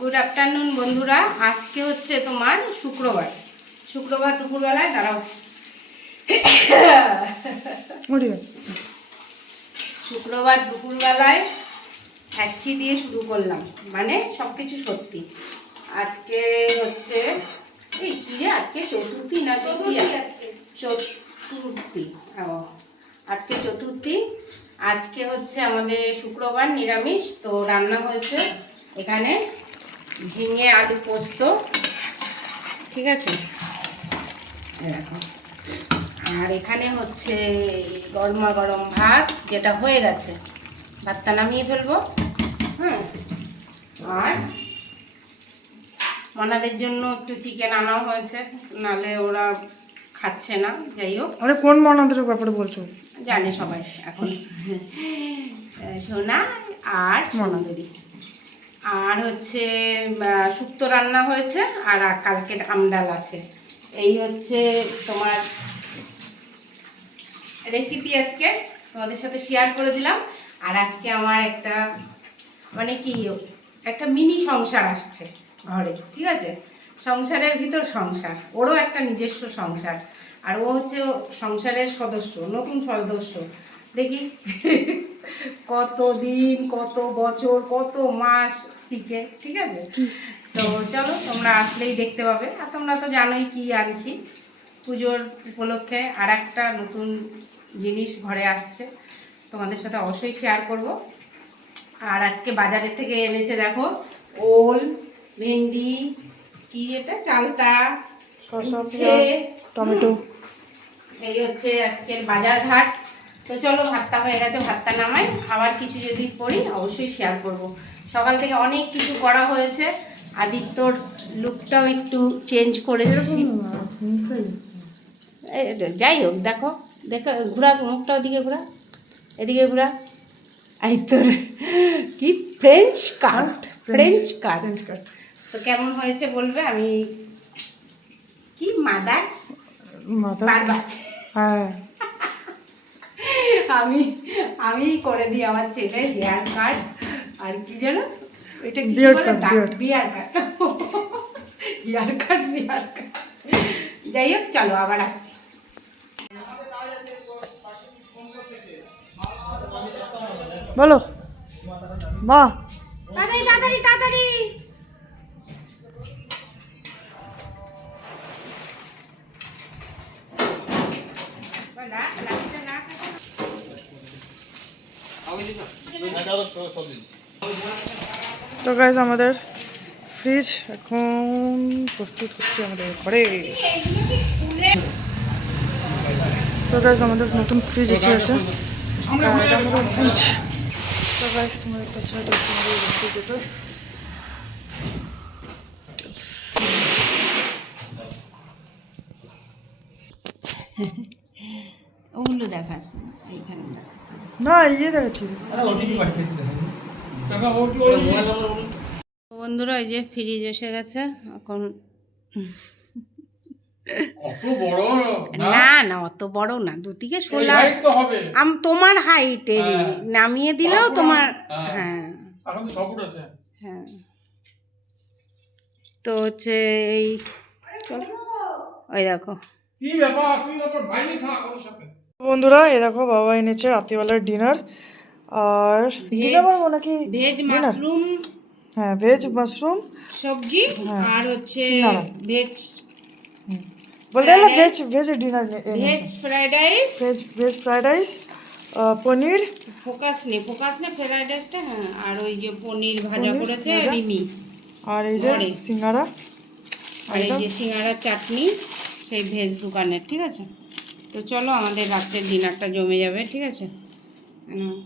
Good afternoon বন্ধুরা। আজকে হচ্ছে তোমার শুক্রবার। শুক্রবার দুপুরবেলায় দাঁড়াও। শুক্রবার দুপুরবেলায় হ্যাচি দিয়ে শুরু করলাম। মানে সব কিছু সত্যি। আজকে হচ্ছে এই কি রে আজকে চতুর্থী না চতুর্থী। ও আজকে চতুর্থী। আজকে হচ্ছে আমাদের শুক্রবার নিরামিষ। তো রান্না হয়েছে এখানে। ঝিঙে আলু পোস্ত। ঠিক আছে? আর এখানে হচ্ছে গরমা গরম ভাত যেটা হয়ে গেছে। ভাতটা নামিয়ে ফেলব। হ্যাঁ? আর মনাদের জন্য একটু চিকেন আনা হয়েছে। নালে ওরা খাচ্ছে না যাই হোক। আরে কোন মনাদের ব্যাপারে বলছো? জানে সবাই এখন। সোনা আর মনাদেরই আর হচ্ছে শুক্তো রান্না হয়েছে আর আ- কালকে আমডাল আছে। এই হচ্ছে তোমার রেসিপি আজকে, তোমাদের সাথে শেয়ার করে দিলাম। আর আজকে আমার একটা মানে কি, একটা মিনি সংসার আসছে ঘরে, ঠিক আছে? সংসারের ভিতর সংসার, ওরও একটা নিজস্ব সংসার। আর ও হচ্ছে সংসারের সদস্য, নতুন সদস্য। দেখি। কত দিন কত বছর কত মাস টিকে ঠিক আছে? তো চলো তোমরা আসলেই দেখতে পাবে। আর তোমরা তো জানোই কি আনছি। পুজোর উপলক্ষে আর একটা নতুন জিনিস ঘরে আসছে। তোমাদের সাথে অবশ্যই শেয়ার করব। আর আজকে বাজারের থেকে এনেছে দেখো ওল ভেন্ডি কি এটা? চালতা টমেটো। এই হচ্ছে আজকের বাজার ঘাট তো চলো ভাতটা হয়ে গেছে ভাতটা নামাই। আবার কিছু যদি করি অবশ্যই শেয়ার করব। সকাল থেকে অনেক কিছু করা হয়েছে। আদিত্যর লুকটাও একটু চেঞ্জ করেছি। যাই হোক দেখো দেখো ঘোরা মুখটা ওদিকে ঘোরা এদিকে ঘোরা। তোর কি ফ্রেঞ্চ কাট ফ্রেঞ্চ কাট তো কেমন হয়েছে বলবে? আমি কি মাদার? বারবার। হ্যাঁ। আমি আমি করে দিই আমার ছেলের হেয়ার কাট আর কি যেন ওইটা কি Beard বলে? cut, বিয়ার। কাট হেয়ার কাট বিয়ার কাট যাই হোক চলো আবার আসছি। বলো। মা। তাড়াতাড়ি তাড়াতাড়ি। তো গাইজ আমাদের ফ্রিজ এখন প্রস্তুত হচ্ছে আমাদের ঘরে। তো গাইজ আমাদের নতুন ফ্রিজ এসে আছে হ্যাঁ, এটা আমাদের ফ্রিজ তো গাইজ এটা তোমাদের রেফ্রিজারেটর ওগুলো দেখাস এইখানে না ইয়ে দেখাচ্ছি। বন্ধুরা এই যে ফ্রিজ এসে গেছে এখন না। না অত বড় না দুদিকে height আম তোমার হাইটের হ্যাঁ। নামিয়ে দিলেও তোমার হ্যাঁ। হ্যাঁ। তো সবুট আছে। হ্যাঁ। তো হচ্ছে এই চল। ওই দেখো। কি ব্যাপার? কি ব্যাপার বাইরে থাক ওর সাথে। বন্ধুরা এ দেখো বাবা এনেছে রাত্রিবেলার ডিনার আর ডিনার বলব নাকি? ভেজ মাশরুম হ্যাঁ ভেজ মাশরুম সবজি হ্যাঁ। আর হচ্ছে সিঙ্গারা। ভেজ বলতে গেলে veg veg dinner veg fried rice veg veg fried rice paneer. Focus নেই ফোকাস না ফ্রাইড রাইসটা হ্যাঁ আর ওই যে পনির ভাজা করেছে রিমি। আর এই যে সিঙ্গারা। আর এই যে সিঙ্গারার চাটনি সেই ভেজ দোকানের ঠিক আছে? তো চলো আমাদের রাত্রের ডিনারটা জমে যাবে ঠিক আছে হুম।